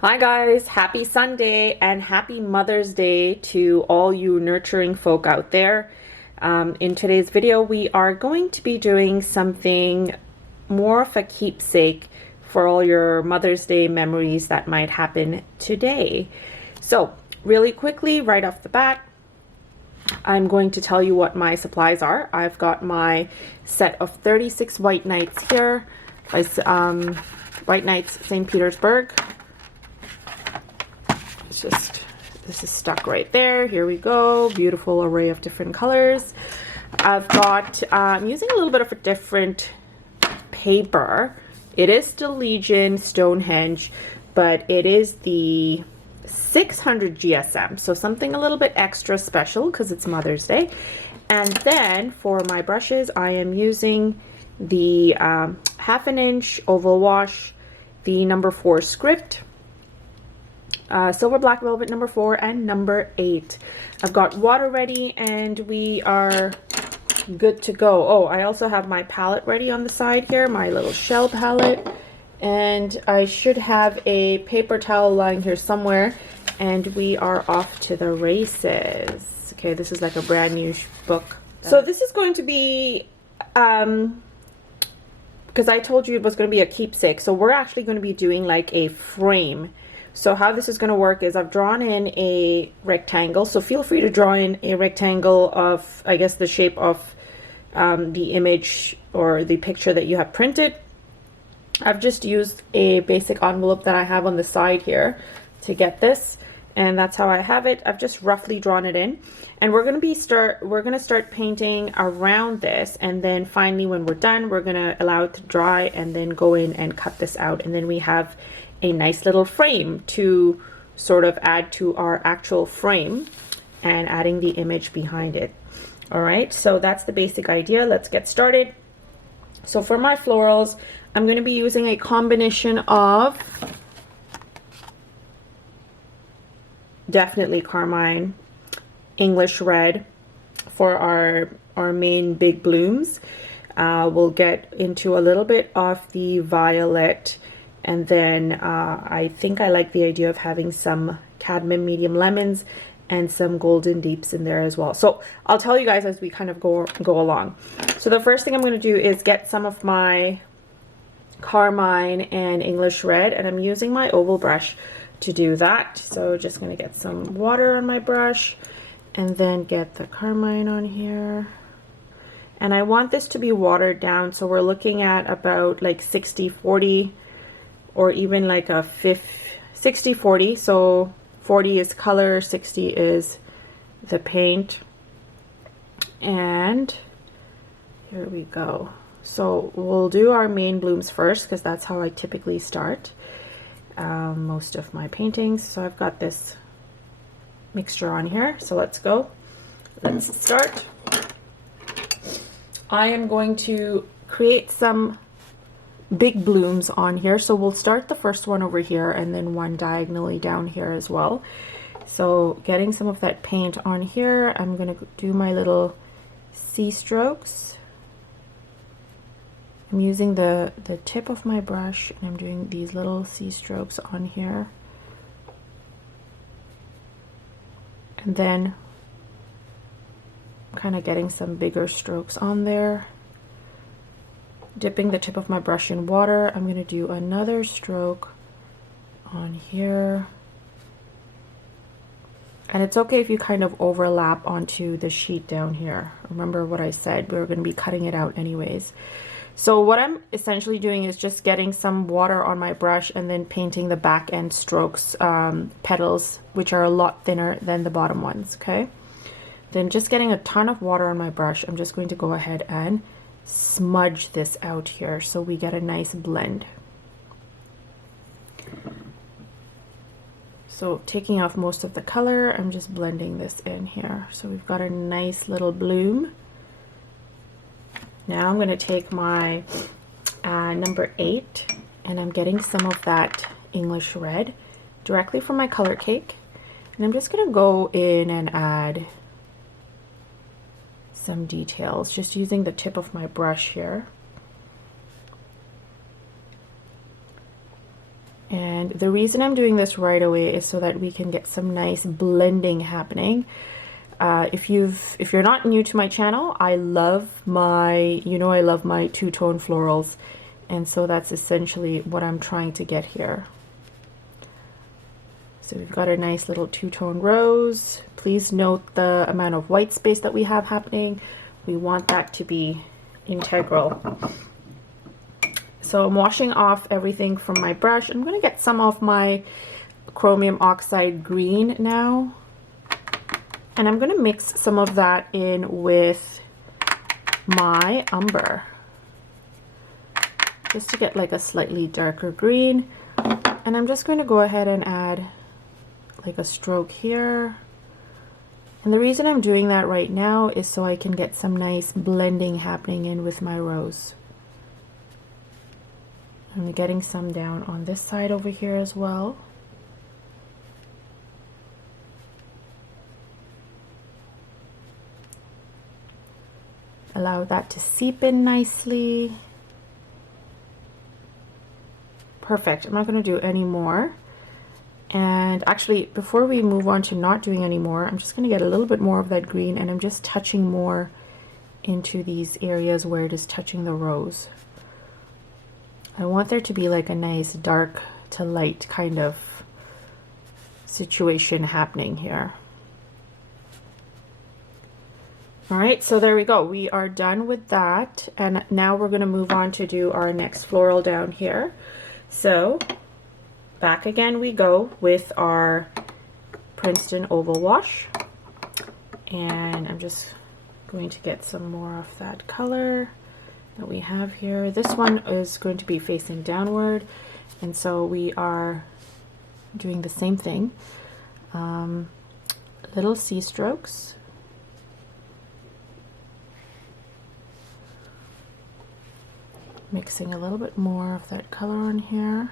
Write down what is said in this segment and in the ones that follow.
Hi guys, happy Sunday and happy Mother's Day to all you nurturing folk out there. In today's video, we are going to be doing something more of a keepsake for all your Mother's Day memories that might happen today. So really quickly, right off the bat, I'm going to tell you what my supplies are. I've got my set of 36 White Knights here, White Knights St. Petersburg. This is stuck right there. Here we go. Beautiful array of different colors. I've got, I'm using a little bit of a different paper. It is still Legion Stonehenge, but it is the 600 GSM. So something a little bit extra special because it's Mother's Day. And then for my brushes, I am using the 1/2 inch oval wash, the number 4 script, silver black velvet number 4 and number 8. I've got water ready and we are good to go. Oh, I also have my palette ready on the side here, my little shell palette, and I should have a paper towel lying here somewhere, and we are off to the races. Okay, this is like a brand new book. So this is going to be because I told you it was going to be a keepsake, so we're actually going to be doing like a frame. So how this is going to work is I've drawn in a rectangle. So feel free to draw in a rectangle of, I guess, the shape of the image or the picture that you have printed. I've just used a basic envelope that I have on the side here to get this. And that's how I have it. I've just roughly drawn it in. And we're going to start painting around this. And then finally, when we're done, we're going to allow it to dry and then go in and cut this out. And then we have a nice little frame to sort of add to our actual frame and adding the image behind it. All right, so that's the basic idea. Let's get started. So for my florals, I'm going to be using a combination of definitely carmine, English red for our main big blooms. We'll get into a little bit of the violet. And then I think I like the idea of having some cadmium medium lemons and some golden deeps in there as well. So I'll tell you guys as we kind of go along. So the first thing I'm going to do is get some of my carmine and English red, and I'm using my oval brush to do that. So just going to get some water on my brush and then get the carmine on here. And I want this to be watered down, so we're looking at about like 60-40, or even like a 60-40. So 40 is color, 60 is the paint. And here we go. So we'll do our main blooms first because that's how I typically start most of my paintings. So I've got this mixture on here. So let's go. Let's start. I am going to create some big blooms on here. So we'll start the first one over here and then one diagonally down here as well. So getting some of that paint on here, I'm going to do my little C strokes. I'm using the tip of my brush and I'm doing these little C strokes on here. And then kind of getting some bigger strokes on there. Dipping the tip of my brush in water, I'm going to do another stroke on here. And it's okay if you kind of overlap onto the sheet down here. Remember what I said, we're going to be cutting it out anyways. So what I'm essentially doing is just getting some water on my brush and then painting the back end strokes, petals, which are a lot thinner than the bottom ones, okay? Then just getting a ton of water on my brush, I'm just going to go ahead and smudge this out here so we get a nice blend. So taking off most of the color, I'm just blending this in here. So we've got a nice little bloom. Now I'm going to take my number 8 and I'm getting some of that English red directly from my color cake. And I'm just going to go in and add some details, just using the tip of my brush here. And the reason I'm doing this right away is so that we can get some nice blending happening. If you're not new to my channel, I love my, I love my two-tone florals. And so that's essentially what I'm trying to get here. So we've got a nice little two-tone rose. Please note the amount of white space that we have happening. We want that to be integral. So I'm washing off everything from my brush. I'm going to get some of my chromium oxide green now. And I'm going to mix some of that in with my umber, just to get like a slightly darker green. And I'm just going to go ahead and add like a stroke here. And the reason I'm doing that right now is so I can get some nice blending happening in with my rose. I'm getting some down on this side over here as well. Allow that to seep in nicely. Perfect. I'm not going to do any more. And actually, before we move on to not doing any more, I'm just going to get a little bit more of that green, and I'm just touching more into these areas where it is touching the rose. I want there to be like a nice dark to light kind of situation happening here. All right, so there we go. We are done with that. And now we're going to move on to do our next floral down here. So back again we go with our Princeton oval wash. And I'm just going to get some more of that color that we have here. This one is going to be facing downward. And so we are doing the same thing. Little C strokes. Mixing a little bit more of that color on here.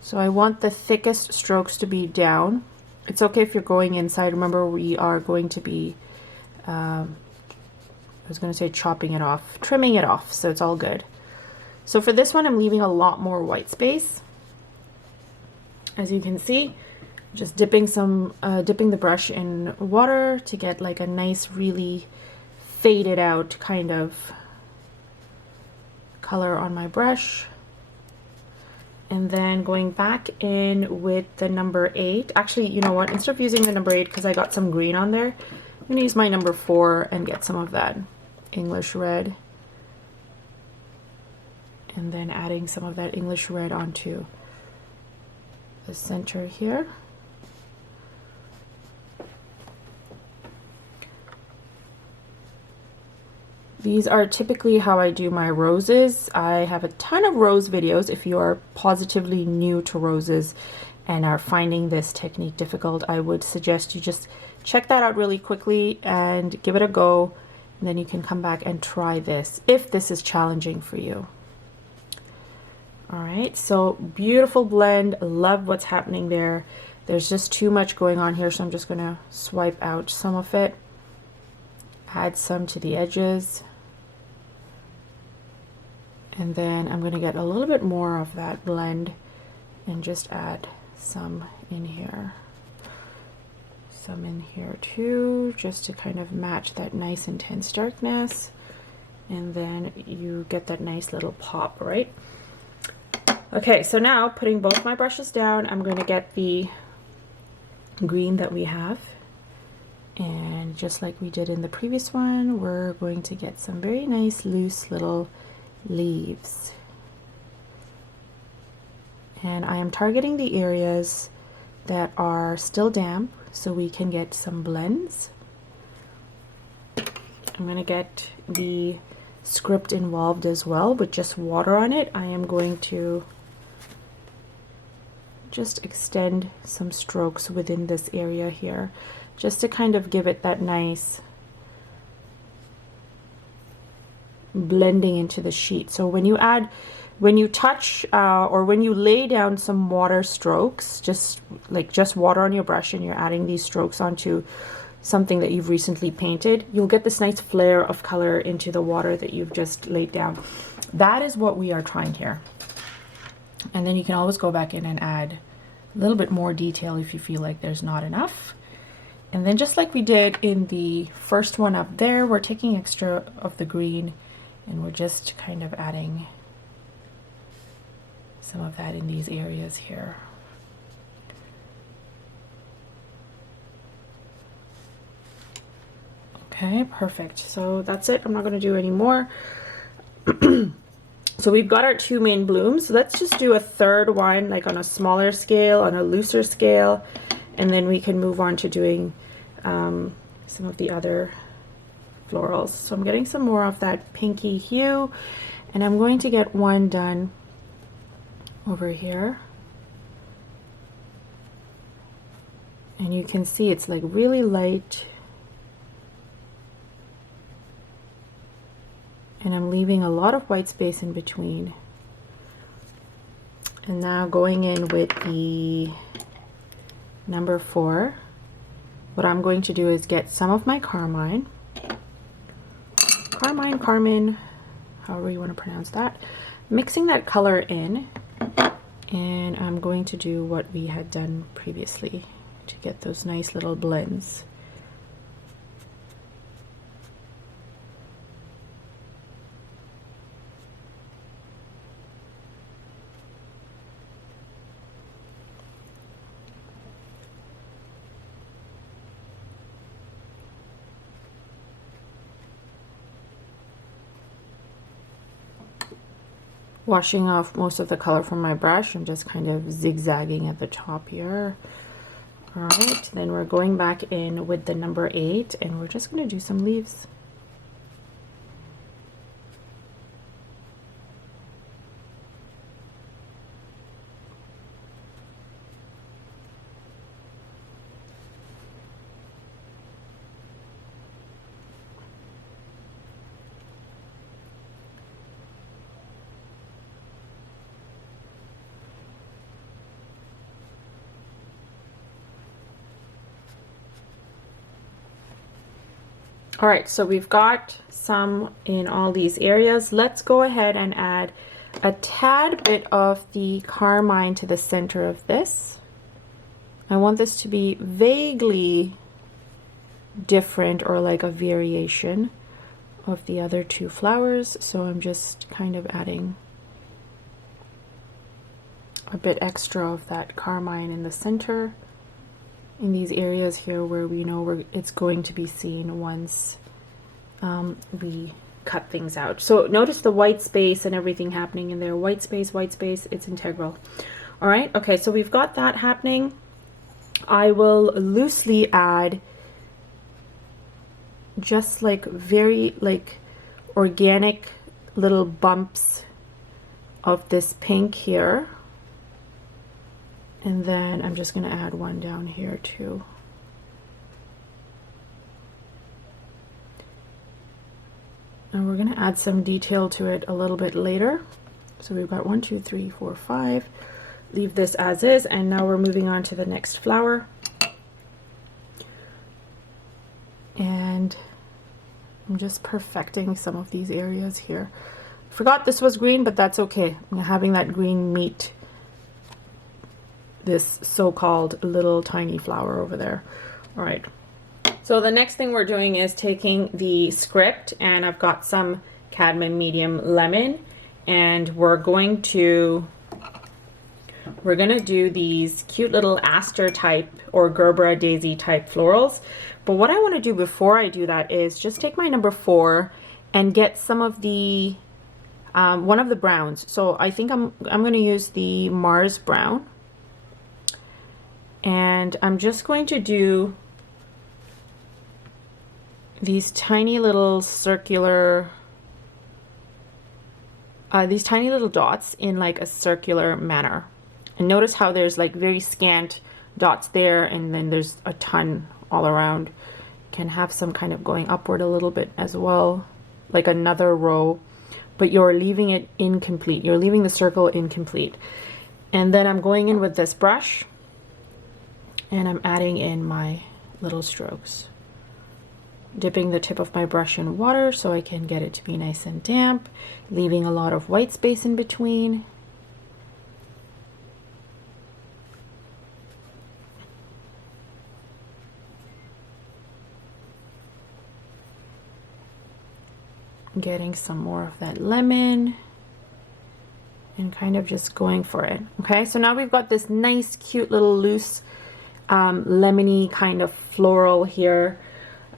So I want the thickest strokes to be down. It's okay if you're going inside. Remember, we are going to be, I was going to say chopping it off, trimming it off, so it's all good. So for this one, I'm leaving a lot more white space. As you can see, just dipping the brush in water to get like a nice, really faded out kind of color on my brush. And then going back in with the number 8. Actually, you know what? Instead of using the number 8, because I got some green on there, I'm going to use my number 4 and get some of that English red. And then adding some of that English red onto the center here. These are typically how I do my roses. I have a ton of rose videos. If you are positively new to roses and are finding this technique difficult, I would suggest you just check that out really quickly and give it a go. And then you can come back and try this if this is challenging for you. All right, so beautiful blend. Love what's happening there. There's just too much going on here, so I'm just gonna swipe out some of it. Add some to the edges. And then I'm going to get a little bit more of that blend and just add some in here. Some in here too, just to kind of match that nice intense darkness. And then you get that nice little pop, right? Okay, so now putting both my brushes down, I'm going to get the green that we have. And just like we did in the previous one, we're going to get some very nice loose little leaves. And I am targeting the areas that are still damp so we can get some blends. I'm going to get the script involved as well with just water on it. I am going to just extend some strokes within this area here, just to kind of give it that nice blending into the sheet. So when you touch or when you lay down some water strokes, just water on your brush, and you're adding these strokes onto something that you've recently painted, you'll get this nice flare of color into the water that you've just laid down. That is what we are trying here. And then you can always go back in and add a little bit more detail if you feel like there's not enough. And then just like we did in the first one up there, we're taking extra of the green and we're just kind of adding some of that in these areas here. Okay, perfect. So that's it. I'm not going to do any more. So we've got our two main blooms. So let's just do a third one, like on a smaller scale, on a looser scale, and then we can move on to doing some of the other florals. So I'm getting some more of that pinky hue, and I'm going to get one done over here. And you can see it's like really light. And I'm leaving a lot of white space in between. And now going in with the number 4, what I'm going to do is get some of my carmine, however you want to pronounce that, mixing that color in, and I'm going to do what we had done previously to get those nice little blends. Washing off most of the color from my brush, I'm just kind of zigzagging at the top here. All right, then we're going back in with the number 8 and we're just going to do some leaves. All right, so we've got some in all these areas. Let's go ahead and add a tad bit of the carmine to the center of this. I want this to be vaguely different, or like a variation of the other two flowers. So I'm just kind of adding a bit extra of that carmine in the center, in these areas here where we know it's going to be seen once we cut things out. So notice the white space and everything happening in there. White space, it's integral. All right, okay, so we've got that happening. I will loosely add just like very like organic little bumps of this pink here. And then I'm just going to add one down here too. And we're going to add some detail to it a little bit later. So we've got 1, 2, 3, 4, 5. Leave this as is, and now we're moving on to the next flower. And I'm just perfecting some of these areas here. Forgot this was green, but that's okay. I'm having that green meet this so-called little tiny flower over there. All right, so the next thing we're doing is taking the script, and I've got some cadmium medium lemon, and we're gonna do these cute little aster type or Gerbera daisy type florals. But what I want to do before I do that is just take my number 4 and get some of the one of the browns. So I think I'm going to use the Mars brown. And I'm just going to do these tiny little circular, these tiny little dots in like a circular manner. And notice how there's like very scant dots there, and then there's a ton all around. Can have some kind of going upward a little bit as well, like another row, but you're leaving it incomplete. You're leaving the circle incomplete. And then I'm going in with this brush, and I'm adding in my little strokes. dipping the tip of my brush in water so I can get it to be nice and damp, leaving a lot of white space in between. Getting some more of that lemon and kind of just going for it. Okay, so now we've got this nice cute little loose lemony kind of floral here.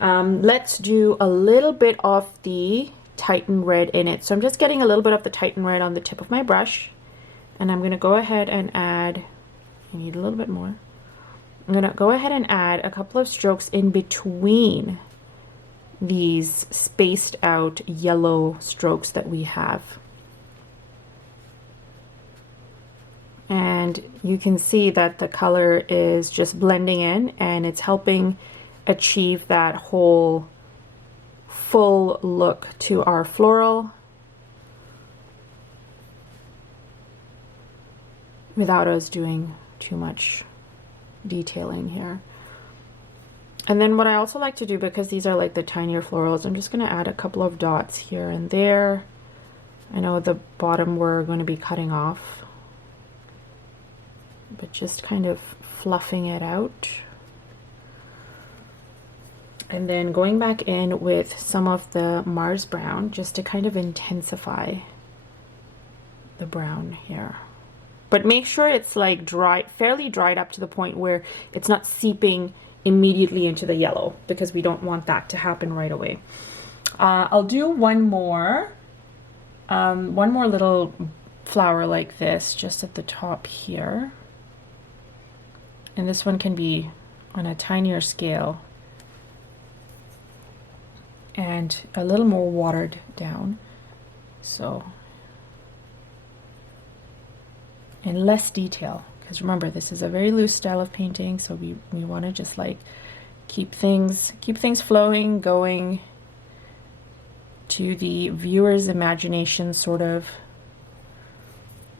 Let's do a little bit of the Titan red in it. So I'm just getting a little bit of the Titan red on the tip of my brush, and I'm going to go ahead and add, I need a little bit more. I'm going to go ahead and add a couple of strokes in between these spaced out yellow strokes that we have. And you can see that the color is just blending in, and it's helping achieve that whole full look to our floral without us doing too much detailing here. And then what I also like to do, because these are like the tinier florals, I'm just going to add a couple of dots here and there. I know the bottom we're going to be cutting off, but just kind of fluffing it out. And then going back in with some of the Mars brown just to kind of intensify the brown here. But make sure it's like dry, fairly dried up to the point where it's not seeping immediately into the yellow, because we don't want that to happen right away. I'll do one more little flower like this just at the top here. And this one can be on a tinier scale and a little more watered down. So, and less detail, because remember, this is a very loose style of painting, so we want to just like keep things flowing, going to the viewer's imagination, sort of.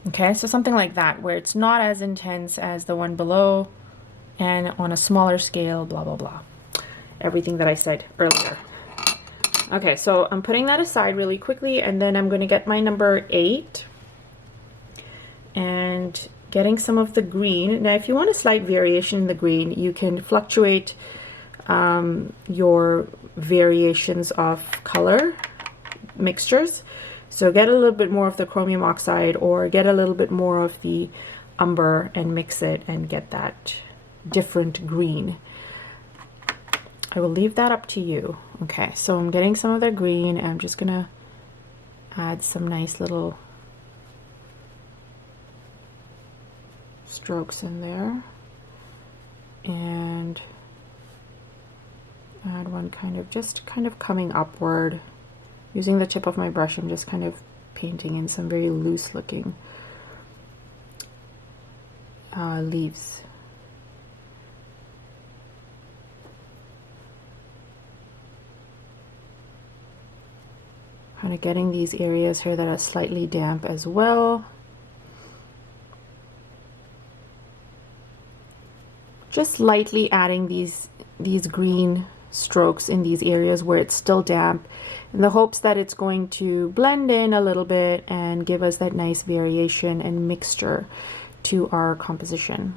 Okay, so something like that, where it's not as intense as the one below, and on a smaller scale, blah blah blah, everything that I said earlier. Okay, so I'm putting that aside really quickly, and then I'm going to get my number 8 and getting some of the green. Now, if you want a slight variation in the green, you can fluctuate your variations of color mixtures. So get a little bit more of the chromium oxide, or get a little bit more of the umber and mix it and get that different green. I will leave that up to you. Okay, so I'm getting some of the green, and I'm just gonna add some nice little strokes in there, and add one just kind of coming upward. Using the tip of my brush, I'm just kind of painting in some very loose looking leaves. Kind of getting these areas here that are slightly damp as well. Just lightly adding these green strokes in these areas where it's still damp, in the hopes that it's going to blend in a little bit and give us that nice variation and mixture to our composition.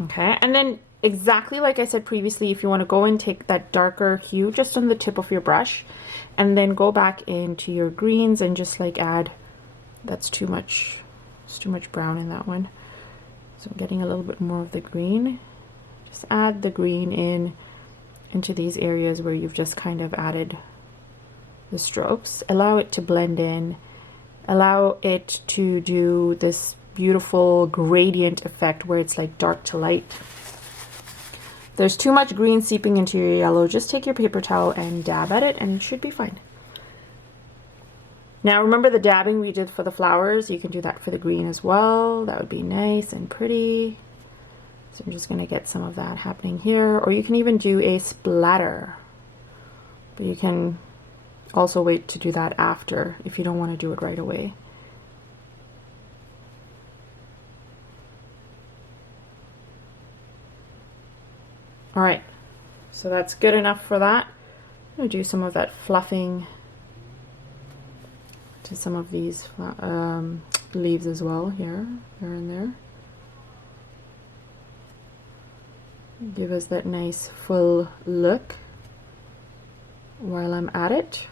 Okay, and then exactly like I said previously, if you want to go and take that darker hue just on the tip of your brush, and then go back into your greens and just like add, that's too much, it's too much brown in that one. So I'm getting a little bit more of the green. Just add the green into these areas where you've just kind of added the strokes. Allow it to blend in. Allow it to do this beautiful gradient effect where it's like dark to light. If there's too much green seeping into your yellow, just take your paper towel and dab at it, and it should be fine. Now remember the dabbing we did for the flowers, you can do that for the green as well. That would be nice and pretty. So I'm just going to get some of that happening here, or you can even do a splatter, but you can also wait to do that after if you don't want to do it right away. All right, So that's good enough for that. I'm going to do some of that fluffing to some of these leaves as well, here and there. Give us that nice full look while I'm at it.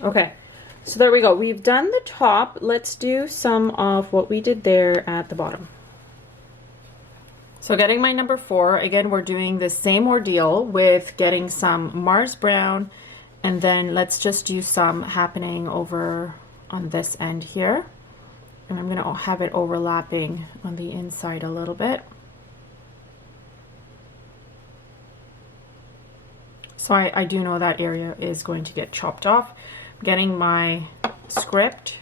Okay, so there we go. We've done the top. Let's do some of what we did there at the bottom. So getting my number 4, again, we're doing the same ordeal with getting some Mars brown, and then let's just do some happening over on this end here. And I'm gonna have it overlapping on the inside a little bit. So I do know that area is going to get chopped off. Getting my script,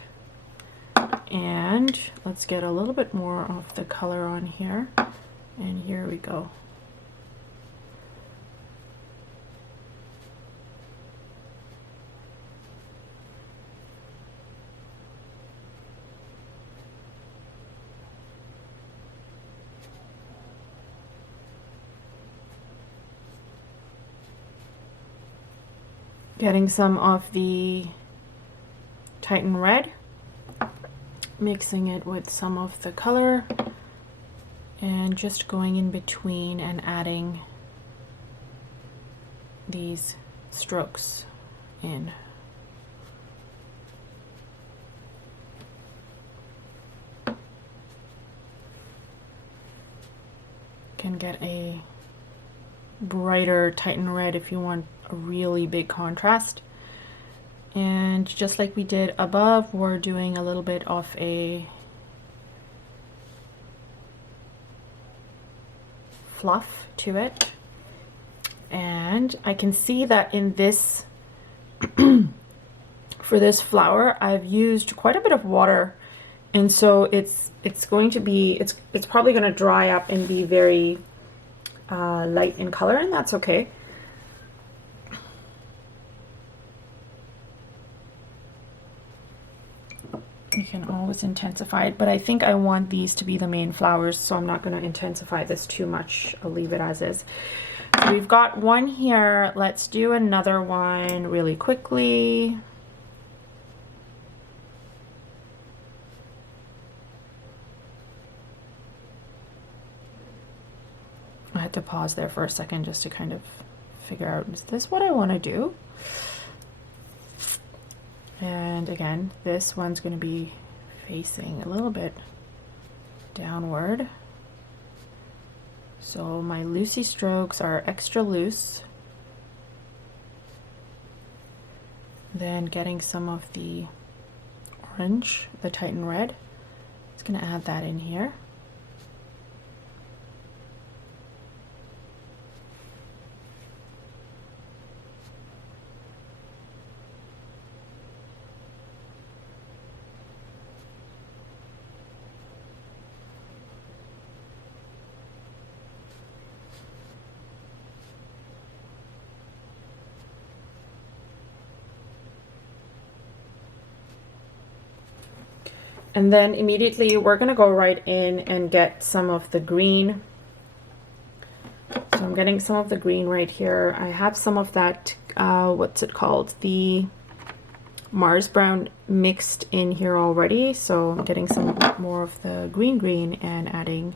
and let's get a little bit more of the color on here, and here we go. Getting some of the Titan red, mixing it with some of the color, and just going in between and adding these strokes in. Can get a brighter Titan red if you want a really big contrast. And just like we did above, we're doing a little bit of a fluff to it. And I can see that in this for this flower I've used quite a bit of water, and so it's going to be it's probably going to dry up and be very light in color, and that's okay. You can always intensify it, but I think I want these to be the main flowers, so I'm not going to intensify this too much. I'll leave it as is. So we've got one here. Let's do another one really quickly. I had to pause there for a second just to kind of figure out, is this what I want to do? And again, this one's going to be facing a little bit downward. So my loosey strokes are extra loose. Then getting some of the orange, the Titan red. It's going to add that in here. And then immediately we're going to go right in and get some of the green. So I'm getting some of the green right here. I have some of that, what's it called? The Mars brown mixed in here already. So I'm getting some more of the green and adding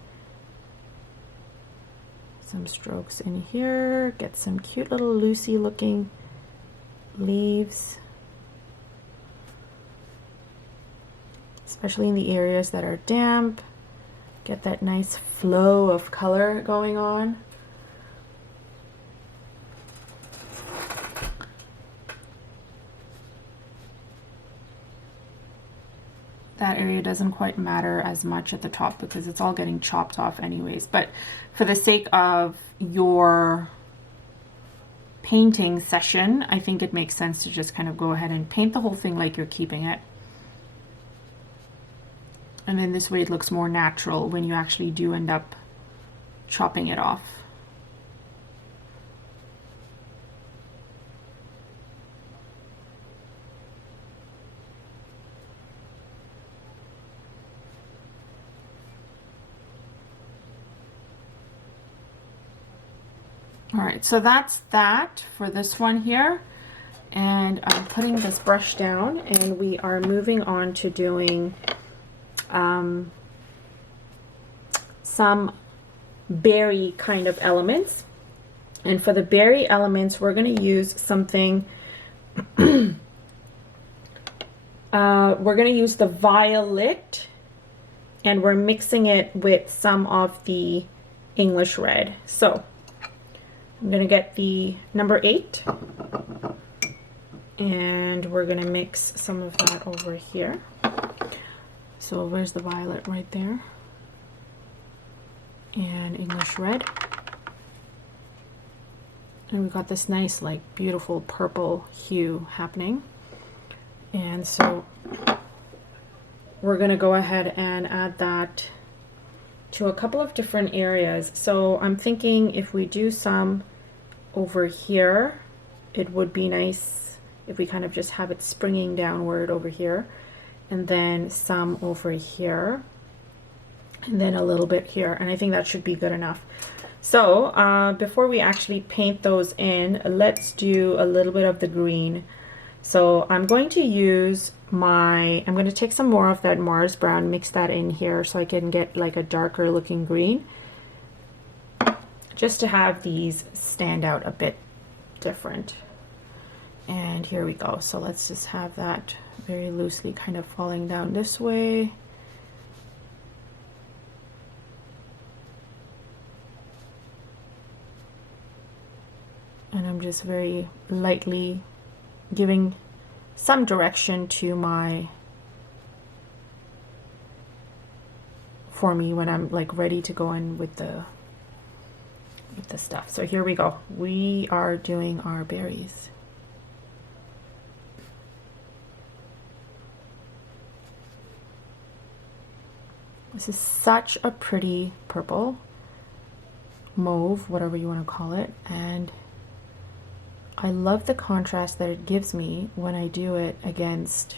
some strokes in here. Get some cute little loosey looking leaves. Especially in the areas that are damp. Get that nice flow of color going on. That area doesn't quite matter as much at the top because it's all getting chopped off anyways, but for the sake of your painting session, I think it makes sense to just kind of go ahead and paint the whole thing like you're keeping it. And then this way it looks more natural when you actually do end up chopping it off. All right, so that's that for this one here. And I'm putting this brush down, and we are moving on to doing some berry kind of elements. And for the berry elements, we're going to use something, we're going to use the violet, and we're mixing it with some of the English red. So I'm going to get the number 8, and we're going to mix some of that over here. So where's the violet? Right there. And English red. And we got this nice, like, beautiful purple hue happening. And so we're going to go ahead and add that to a couple of different areas. So I'm thinking if we do some over here, it would be nice if we kind of just have it springing downward over here, and then some over here, and then a little bit here, and I think that should be good enough. So before we actually paint those in, let's do a little bit of the green. So I'm going to use I'm going to take some more of that Mars brown, mix that in here so I can get like a darker looking green, just to have these stand out a bit different. And here we go. So let's just have that very loosely kind of falling down this way. And I'm just very lightly giving some direction to for me when I'm like ready to go in with the stuff. So here we go. We are doing our berries. This is such a pretty purple, mauve, whatever you want to call it, and I love the contrast that it gives me when I do it against,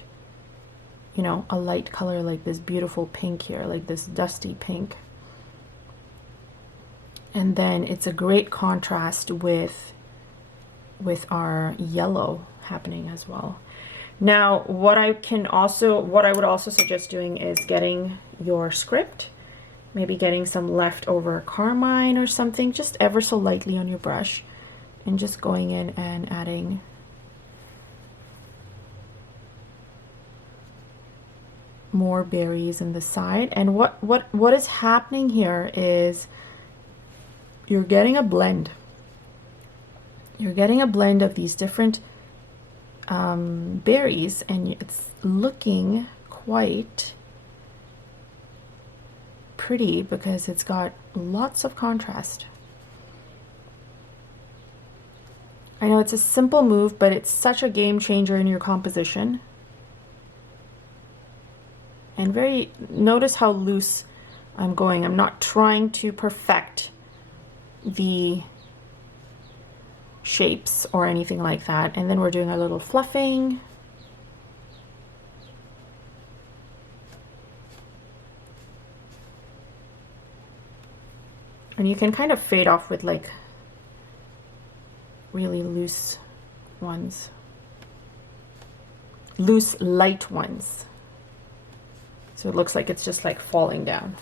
you know, a light color like this beautiful pink here, like this dusty pink. And then it's a great contrast with our yellow happening as well. Now, what I would also suggest doing is getting your script, maybe getting some leftover carmine or something, just ever so lightly on your brush, and just going in and adding more berries in the side. And what is happening here is you're getting a blend. You're getting a blend of these different berries, and it's looking quite pretty because it's got lots of contrast. I know it's a simple move, but it's such a game changer in your composition. And notice how loose I'm going. I'm not trying to perfect the shapes or anything like that. And then we're doing a little fluffing. And you can kind of fade off with like really loose ones, loose light ones, so it looks like it's just like falling down.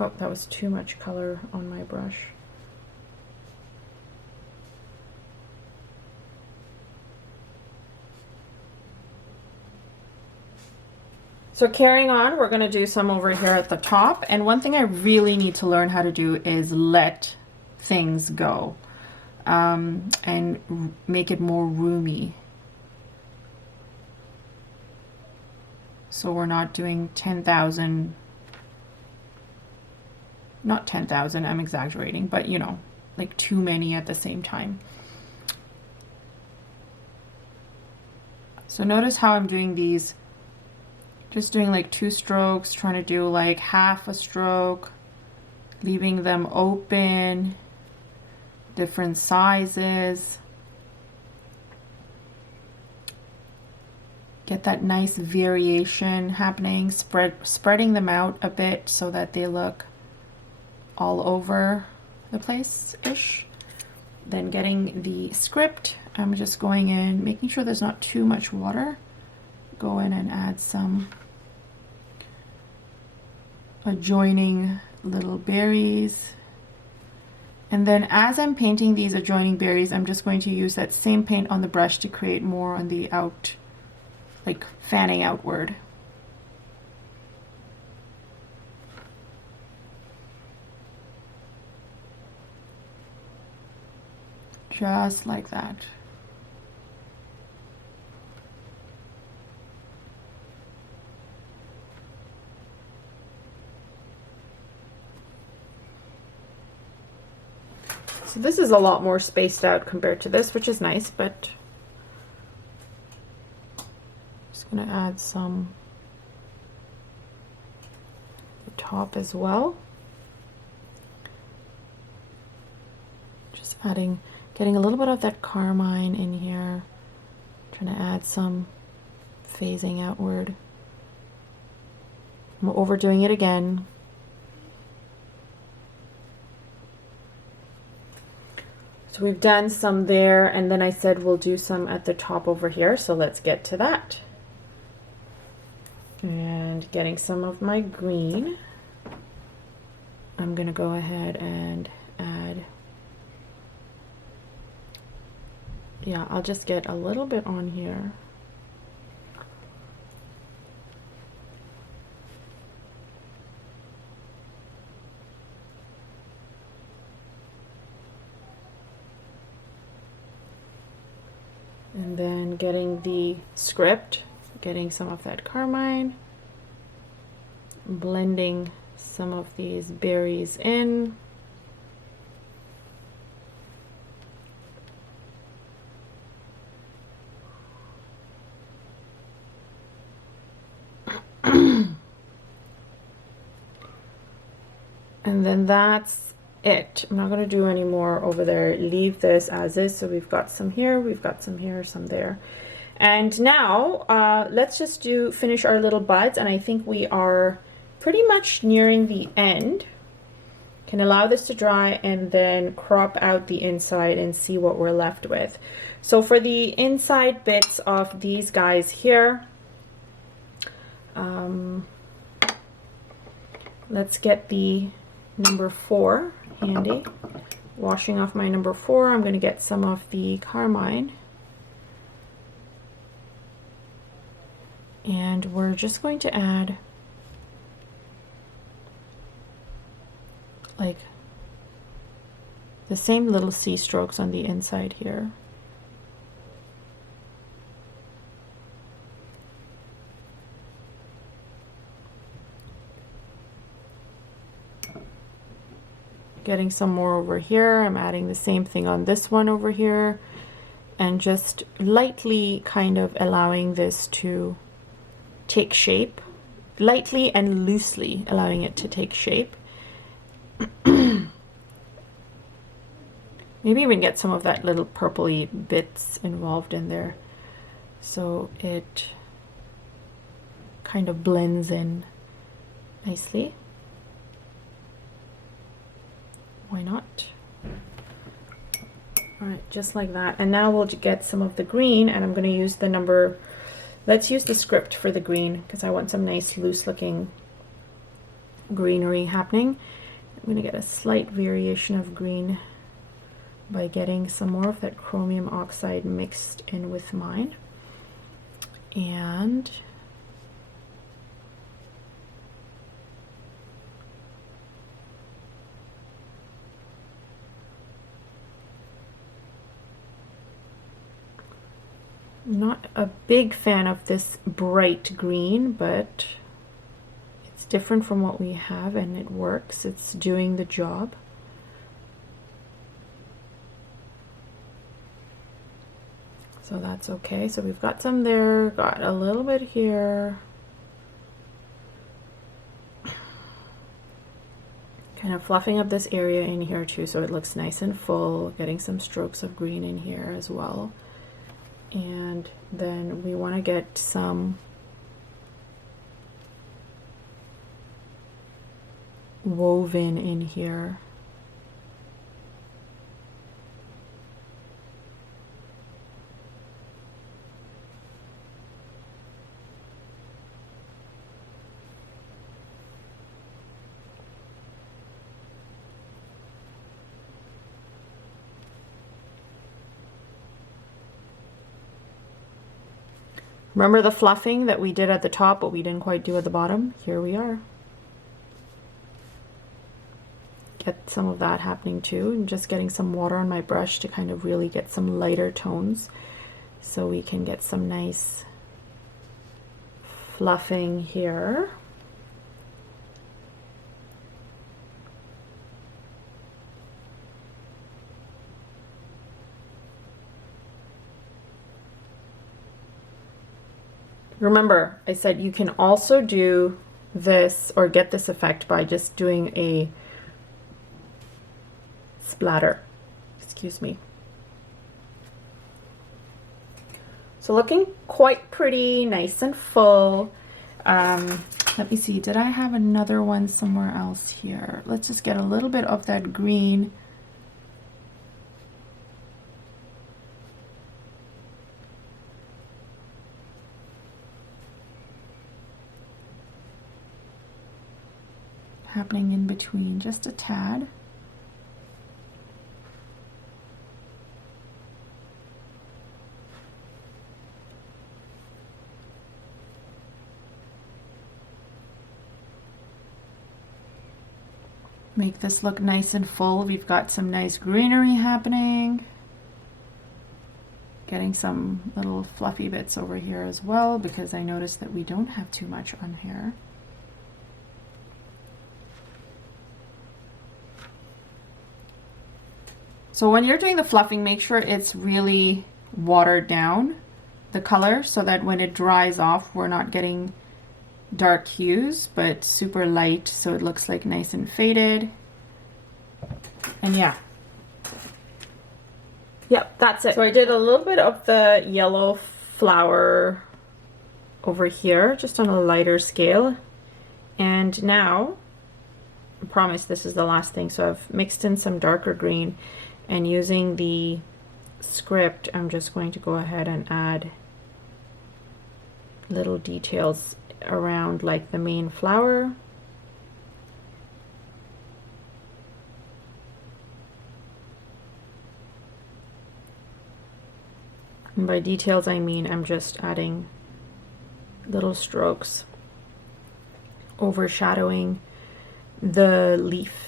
Oh, that was too much color on my brush. So carrying on, we're going to do some over here at the top. And one thing I really need to learn how to do is let things go and make it more roomy. So we're not doing 10,000, not 10,000, I'm exaggerating, but you know, like too many at the same time. So notice how I'm doing these, just doing like 2 strokes, trying to do like half a stroke, leaving them open, different sizes. get that nice variation happening, spreading them out a bit so that they look all over the place-ish. Then getting the script, I'm just going in, making sure there's not too much water. Go in and add some adjoining little berries. And then as I'm painting these adjoining berries, I'm just going to use that same paint on the brush to create more on the out, like fanning outward. Just like that. So this is a lot more spaced out compared to this, which is nice, but I'm just going to add some at the top as well. Just adding, getting a little bit of that carmine in here, trying to add some phasing outward. I'm overdoing it again. So we've done some there, and then I said we'll do some at the top over here, so let's get to that. And getting some of my green, I'm gonna go ahead and add, yeah, I'll just get a little bit on here. And then getting the script, getting some of that carmine, blending some of these berries in. And then that's it. I'm not going to do any more over there. Leave this as is. So we've got some here, we've got some here, some there. And now let's just finish our little buds, and I think we are pretty much nearing the end. Can allow this to dry and then crop out the inside and see what we're left with. So for the inside bits of these guys here, let's get the number 4 handy. Washing off my number 4, I'm going to get some of the carmine. And we're just going to add like the same little C strokes on the inside here. Getting some more over here. I'm adding the same thing on this one over here, and just lightly kind of allowing this to take shape, lightly and loosely allowing it to take shape. Maybe even get some of that little purpley bits involved in there so it kind of blends in nicely. Why not? All right, just like that. And now we'll get some of the green, and I'm going to use the number, let's use the script for the green because I want some nice loose looking greenery happening. I'm going to get a slight variation of green by getting some more of that chromium oxide mixed in with mine. And not a big fan of this bright green, but it's different from what we have and it works. It's doing the job. So that's okay. So we've got some there, got a little bit here. Kind of fluffing up this area in here too so it looks nice and full, getting some strokes of green in here as well. And then we want to get some woven in here. Remember the fluffing that we did at the top, but we didn't quite do at the bottom? Here we are. Get some of that happening too, and just getting some water on my brush to kind of really get some lighter tones so we can get some nice fluffing here. Remember, I said you can also do this or get this effect by just doing a splatter. Excuse me. So looking quite pretty, nice and full. Let me see, did I have another one somewhere else here? Let's just get a little bit of that green. Happening in between, just a tad. Make this look nice and full. We've got some nice greenery happening. Getting some little fluffy bits over here as well, because I noticed that we don't have too much on here. So when you're doing the fluffing, make sure it's really watered down, the color, so that when it dries off, we're not getting dark hues, but super light, so it looks like nice and faded. And yeah. Yep, that's it. So I did a little bit of the yellow flower over here, just on a lighter scale. And now, I promise this is the last thing, so I've mixed in some darker green. And using the script, I'm just going to go ahead and add little details around like the main flower. And by details, I mean I'm just adding little strokes overshadowing the leaf.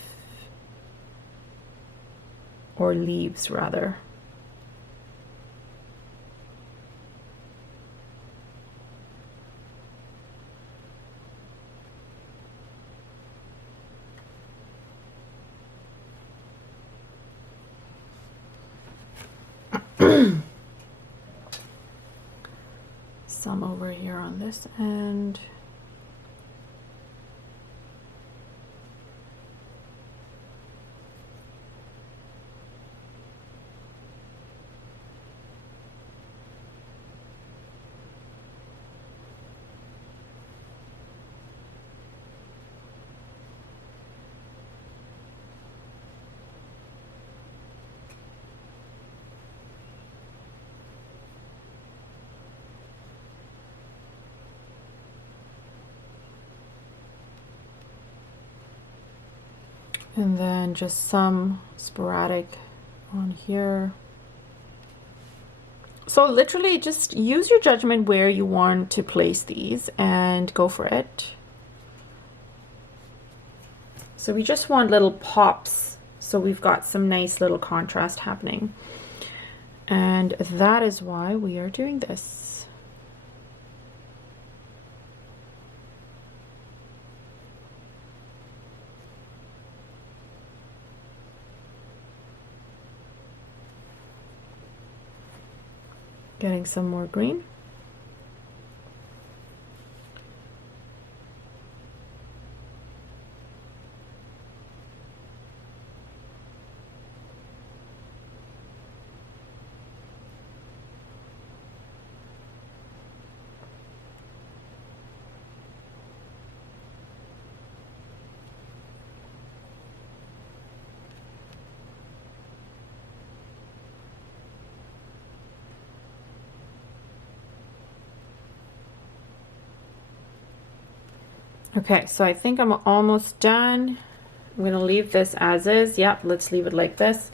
Or leaves rather. Some over here on this end. And then just some sporadic on here. So literally just use your judgment where you want to place these and go for it. So we just want little pops, so we've got some nice little contrast happening. And that is why we are doing this. Getting some more green. Okay, so I think I'm almost done. I'm gonna leave this as is. Yep, let's leave it like this.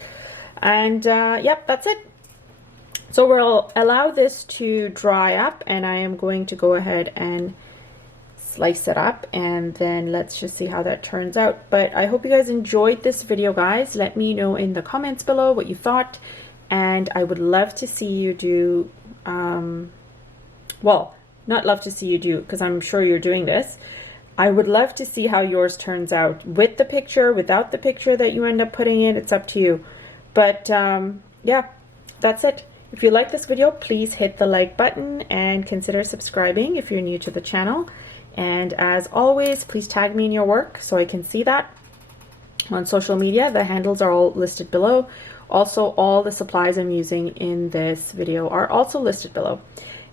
And yep, that's it. So we'll allow this to dry up, and I am going to go ahead and slice it up, and then let's just see how that turns out. But I hope you guys enjoyed this video, guys. Let me know in the comments below what you thought, and I would love to see you do well, not love to see you do, because I'm sure you're doing this. I would love to see how yours turns out with the picture, without the picture that you end up putting in. It's up to you. But yeah, that's it. If you like this video, please hit the like button and consider subscribing if you're new to the channel. And as always, please tag me in your work so I can see that on social media. The handles are all listed below. Also, all the supplies I'm using in this video are also listed below.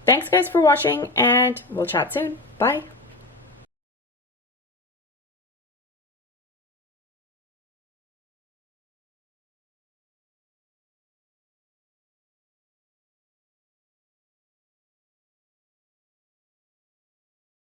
Thanks guys for watching, and we'll chat soon. Bye.